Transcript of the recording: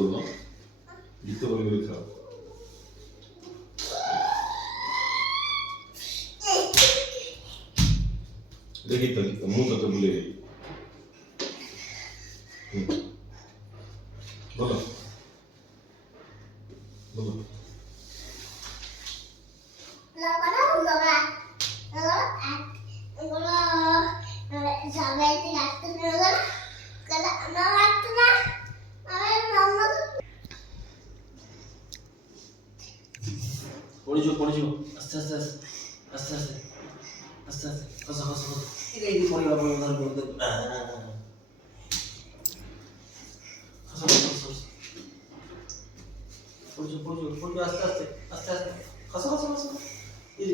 বললো লিখতে বলে লিখলাম দেখি তো মুখ তো ভুলে গেলি বলো বলো পড়েছো আস্তে আস্তে আস্তে আস্তে আস্তে আস্তে কসা কসা কসা এই পরিবার বন্ধন করতে কসা কসা পড়েছো আস্তে আস্তে আস্তে আস্তে কসা কসা কসা এই